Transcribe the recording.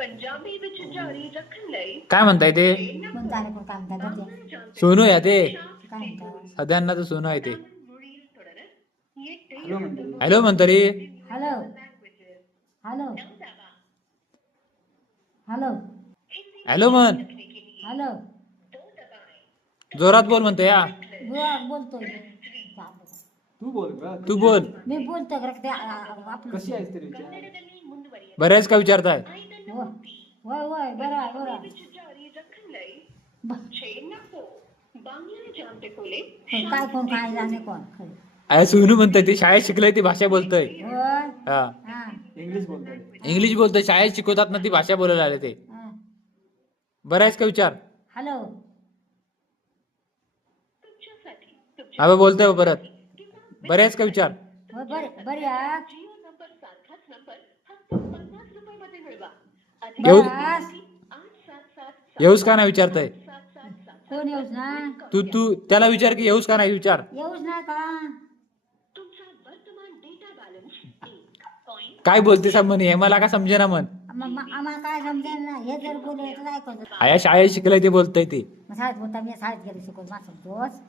Punjabi which जारी रखण लई काय म्हणताय ते? म्हणता रे पण काय म्हणता घरचे सोनू आहे ते, काय म्हणता सगळ्यांना तर सोनू आहे ते. हॅलो म्हणते. हॅलो म्हणतो रे. हॅलो हॅलो हॅलो हॅलो म्हण, हॅलो जोरात बोल म्हणतो या. बोलतोय तू बोल ग. तू बोल. मी बोलतो का ते आपलं कशी आहेस तरी विचार. बऱ्याच का विचारताय? होय होय होय बरं आहे बरं आहे. जारी रखण लई ब- छे ना को बांग्ला जानते कोले पण काय कोण काय जाणे कोण खरं. अरे सोनू म्हणतोय ते, शाळेत शिकलंय ती भाषा बोलतोय. होय हा, हा इंग्लिश बोलतोय. इंग्लिश बोलतोय, शाळेत शिकवतात ना ती भाषा बोलायला आले ते. हा. बऱ्याच का विचार. हॅलो तुमच्यासाठी हा बोलतोय हो परत. बऱ्याच का विचार. होय बरे बरे आहे. जिओ नंबर सारखाच नंबर फक्त 50 रुपये मध्ये मिळवा. येऊ बस 877 येऊच का नाही विचारतय. 777 कोण येऊच ना तू त्याला विचार की येऊच का नाही विचार. येऊच ना का तुमचा वर्तमान डेटा बॅलन्स 1 काय बोलते सांग म्हणे, हे मला का समजेना म्हण. आम्हाला काय समजेल ना हे जर बोलले तर काय करतो आया शाळेत शिकलंय ते बोलतोय ते. शाळेत बोलता मी शाळेत गेलो शिकवत माझं दोस्त